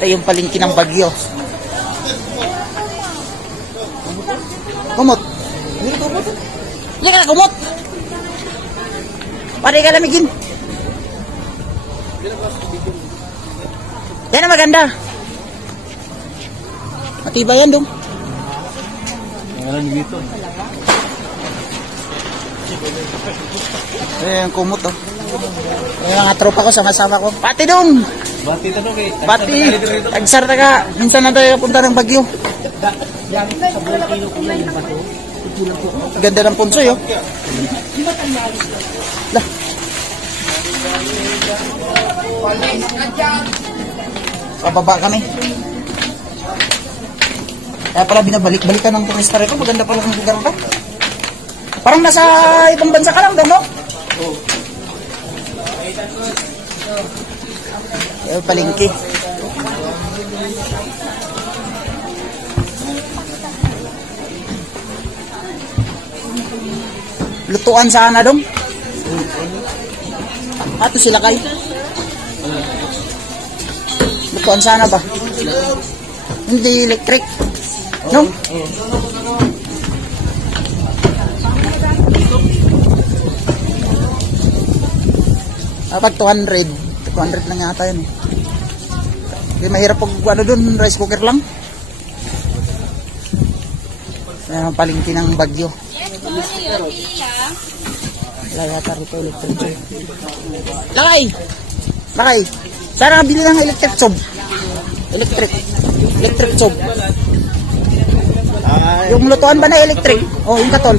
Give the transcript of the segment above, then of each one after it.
Ito yung palengke ng Baguio. Kumot. Hindi ka na kumot. Pare ka lamigin. Yan ang maganda. Matibay yan dong. Yung kumot oh. Yung mga tropa ko, sama-sama ko. Pati dong. Bati tanong kay. Pati. Agsar na ka. Minsan na tayo punta ng Baguio. Ganda ng punsoy oh. Lah. Pababa kami. Kaya pala binabalik-balikan ng turista rito. Maganda pala ng lugar ito. Parang nasa ibang bansa ka lang doon, no? Oo. Palengke. Lutuan sana dong. Ato sila kay. Lutuan sana ba? Hindi electric. No? Pag 200 lang yata yun. Hindi mahirap pag ano dun, rice cooker lang. Ayan ang palengke ng Baguio. Wala yata rito electric sob. Lakay! Sana bili ng electric sob. Electric sob. Yung lutuan ba na electric? O, yung katol.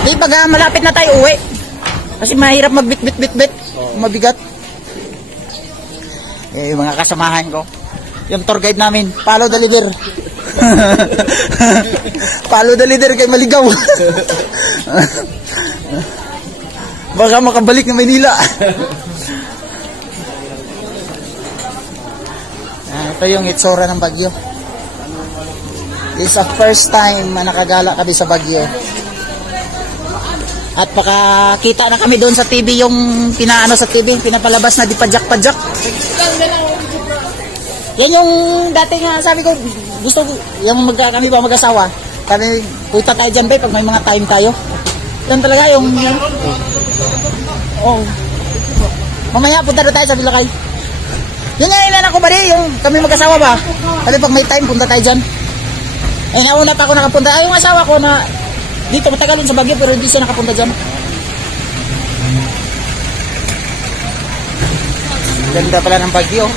Di pag malapit na tayo uwi. Kasi mahirap magbit-bit-bit-bit. Mabigat. Yung mga kasamahan ko. Yung tour guide namin, follow the leader. Follow the leader kay maligaw. Baka makabalik na Maynila. Ito yung itsura ng Baguio. This is the first time na nakagala kami sa Baguio. At pakakita na kami doon sa TV yung pinaano sa TV, pinapalabas na di pajak-pajak. Yan yung dati nga sabi ko, gusto ko, yung kami ba mag-asawa, kami, punta tayo dyan ba pag may mga time tayo. Yan talaga yung, oh. Mamaya punta na tayo sa Bilakay. Yun nga ilan ako ba yung kami mag-asawa ba? Kasi pag may time, punta tayo dyan. Eh, nauna pa ako nakapunta. Ay, yung asawa ko na dito matagal sa Baguio pero hindi siya nakapunta dyan. Ganda pala ng Baguio.